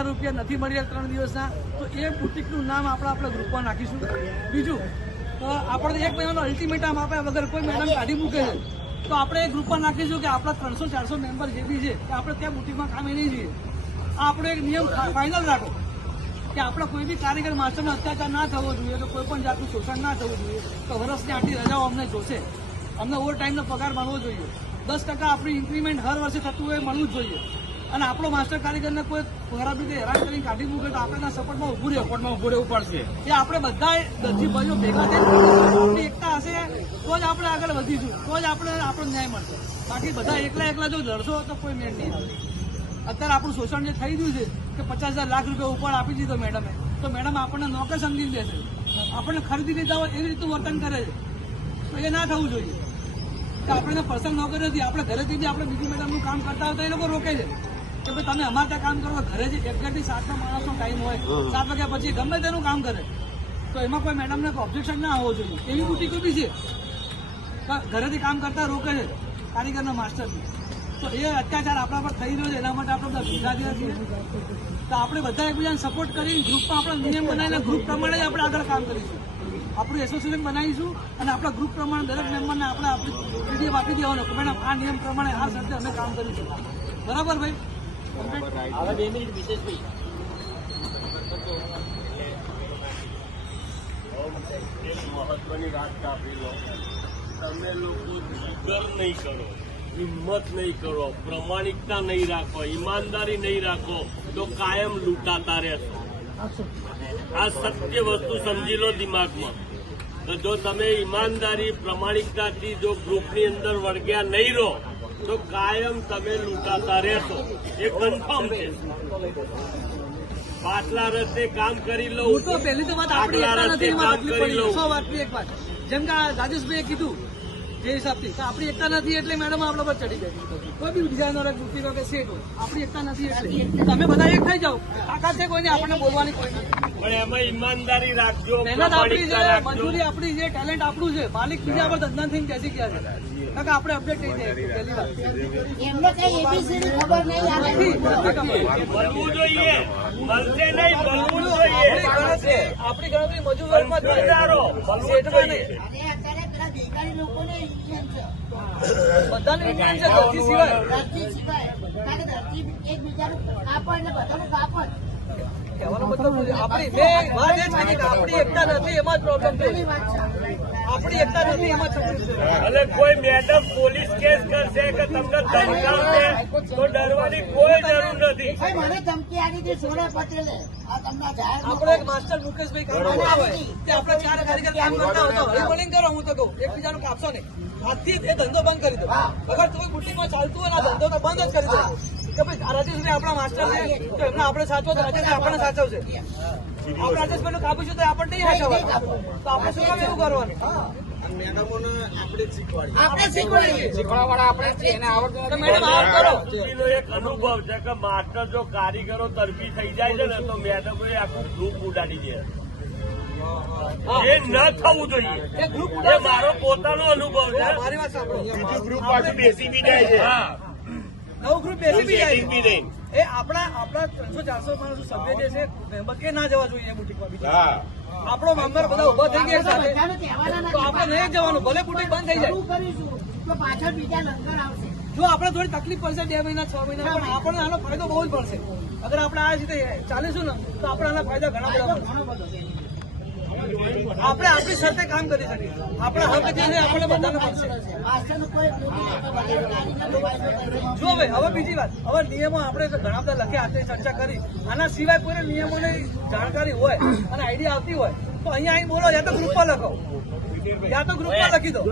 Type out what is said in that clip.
હજારના રૂપિયા નથી મળ્યા ત્રણ દિવસના, તો એ બુટિકનું નામ આપણે આપણા ગ્રુપમાં નાખીશું. બીજું આપણે એક મહિનાનો અલ્ટિમેટમ આપ્યા વગર કોઈ મેડમ કાઢી મૂકે છે. તો આપણે એ ગ્રુપમાં નાખીશું કે આપણા ત્રણસો, ચારસો મેમ્બર જે બી છે આપણે ત્યાં બુટિકમાં કામે નહીં જઈએ. આપણો એક નિયમ ફાઇનલ રાખો. કે આપણે કોઈ બી કારીગર માસ્ટરનો અત્યાચાર ના થવો જોઈએ, તો કોઈ પણ જાતનું શોષણ ના થવું જોઈએ, તો વર્ષની આટલી રજાઓ અમને જોશે. અમને ઓવર ટાઈમનો પગાર મળવો જોઈએ. દસ ટકા આપણી ઇન્ક્રીમેન્ટ હર વર્ષે થતું હોય મળવું જ જોઈએ. અને આપણો માસ્ટર કારીગરને કોઈ ખરાબ હેરાન કરીને કાઢી મૂકે તો આપણે સપોર્ટમાં ઉભું રહેવું કોર્ટમાં ઉભું રહેવું પડશે. એ આપણે બધા દસથી ભાઈઓ ભેગા થઈને એકતા હશે, તો જ આપણે આગળ વધીશું, તો જ આપણે આપણો ન્યાય મળશે. બાકી બધા એકલા એકલા જો લડશો તો કોઈ મેળ નહીં આવે. અત્યારે આપણું શોષણ જે થઈ ગયું છે કે પચાસ હજાર લાખ રૂપિયા ઉપર આપી દીધો મેડમે, તો મેડમ આપણને નોકર સમજી દેશે આપણને ખરીદી લીધા હોય એવી રીતનું વર્તન કરે છે. તો એ ના થવું જોઈએ. કે આપણને પર્સનલ નોકર નથી આપણે ઘરેથી બી આપણે બીજી મેડમનું કામ કરતા હોય તો એ લોકો રોકે છે. કે ભાઈ તમે અમારે ત્યાં કામ કરો ઘરે જે અગિયારથી સાતનો માણસનો ટાઈમ હોય સાત વાગ્યા પછી ગમે તેનું કામ કરે. તો એમાં કોઈ મેડમને ઓબ્જેક્શન ના હોવું જોઈએ. એવી બુટીકો બી છે? ઘરેથી કામ કરતા રોકે છે. કારીગરના માસ્ટરથી તો એ અત્યાચાર આપણા પર થઈ રહ્યો છે એના માટે આપણે બધા ભેગા થયા છીએ. તો આપણે બધા એકબીજાને સપોર્ટ કરી ગ્રુપમાં આપણે નિયમ બનાવીને ગ્રુપ પ્રમાણે જ આપણે આગળ કામ કરીશું. આપણું એસોસિએશન બનાવીશું અને આપણા ગ્રુપ પ્રમાણે દરેક મેમ્બરને આપણે આપણી પીડીએફ આપી દેવાનો કે મેડમ આ નિયમ પ્રમાણે આ સાથે અમે કામ કરીશું બરાબર ભાઈ? મહત્વની વાત કાપી લો તમે લોકો જીગર નહીં કરો હિંમત નહીં કરો પ્રમાણિકતા નહીં રાખો ઈમાનદારી નહીં રાખો તો કાયમ લૂંટાતા રહેશો આ સત્ય વસ્તુ સમજી લો દિમાગમાં. તો જો તમે ઈમાનદારી, પ્રમાણિકતાથી જો ગ્રુપની અંદર વળગ્યા નહીં રહો તો કાયમ તમે લૂંટાતા રહેશો. એ કન્ફર્મ છે. પાછલા રસ્તે કામ કરી લો હું તો પહેલી તો વાત આપણી એકતા નથી કામ કરી લઉં. સો વાતની એક વાત. જેમ કે રાજેશભાઈએ કીધું જે હિસાબથી. આપણી એકતા નથી એટલે મેડમ આપણા પર ચડી જાય કોઈ બી ડિઝાઇનર બુટી હોય કે સેટ હોય આપણી એકતા નથી એટલે. તમે બધા એક થઈ જાઓ. તાકાત છે કોઈને આપણને બોલવાની કોઈ નથી. પણ એમાં ઈમાનદારી રાખજો મહેનત આપણી છે મજૂરી આપણી છે ટેલેન્ટ આપણું છે. માલિક બીજા પર ધંધા થઈને બેસી ગયા છે. કારણ કે આપણે અપડેટ થઈ જાય. પહેલી વાત. એમને કઈ એબીસીડી ખબર નહીં. બનવું જોઈએ. મળશે નહીં બનવું જોઈએ. આપણી ગણતરી આપણી ગણતરી મજૂર વર્ગમાં ઇન્ડિયન છે. બધાનું ઇન્ડિયન છે ધરતી સિવાય. ધરતી સિવાય. ધરતી એકબીજાનું કાપડ ને બધાનું કાપડ કહેવાનો મતલબ આપણી મેં વાત એ છે કે આપણી એકતા નથી એમાં જ પ્રોબ્લેમ છે. આપણી એકતા નથી એમાં અને કોઈ મેડમ પોલીસ કેસ કરશે કે તમને ધમકાવશે તો ડરવાની કોઈ જરૂર નથી. મને ધમકી આવી હતી સોના પટેલે આ આપણો એક માસ્ટર મુકેશભાઈ કામ કરતા તે આપણે ચાર કારીગર કામ કરતા હોય. તો હળી કરો હું તો કહું. એકબીજાનું કાપશો નહીં. આજથી જ એ ધંધો બંધ કરી દો. અગર કોઈ બુટીમાં ચાલતું હોય ને આ ધંધો તો બંધ જ કરી દો. કે ભાઈ રાજેશભાઈ આપણા માસ્ટર છે તો એમને આપણે સાચવો તો રાજેશભાઈ આપણને સાચવશે. રાજેશભાઈ નું કાપીશું તો આપણને નહીં સાચવવાનું તો આપણે શું કામ એવું કરવાનું? આપણે શીખવાડીએ. શીખવાડવાળા આપણે જ એને આવડતું મેડમ આમ કરો. એક અનુભવ છે કે માસ્ટર જો કારીગરો તરફી થઈ જાય છે ને તો મેડમો આખું ગ્રુપ ઉડાડી દે. એ ન થવું જોઈએ. એ ગ્રુપ એ મારો પોતાનો અનુભવ છે. મારી વાત ગ્રુપ પાછું બેસી બી જાય છે. હા નવું ગ્રુપ બેસી બી જાય. એ આપણા આપણા ત્રણસો ચારસો માણસો સભ્ય જે છે મેમ્બર ના જવા જોઈએ બુટીકમાં બીજા. આપણો મેમ્બર બધા ઊભા થઈ ગયા સાથે. તો આપણે નહીં જવાનું ભલે બુટીક બંધ થઈ જાય. શું કરીશું. તો પાછળ બીજા લંગર આવશે. જો આપણે થોડી તકલીફ પડશે બે મહિના છ મહિના પણ આપણને આનો ફાયદો બહુ જ પડશે અગર આપણે આ રીતે ચાલીશું ને તો આપણે આના ફાયદા ઘણા બધા આપણે આપણી સાથે કામ કરી શકીએ. આપણા હક જે છે આપણને બધાને મળશે. જો ભાઈ, હવે બીજી વાત. હવે નિયમો આપણે ઘણા બધા લખ્યા હાથે ચર્ચા કરી. આના સિવાય કોઈ નિયમોની જાણકારી હોય અને આઈડિયા આવતી હોય, તો અહીંયા અહીં બોલો, યા તો ગ્રુપમાં લખો. યા તો ગ્રુપમાં લખી દો.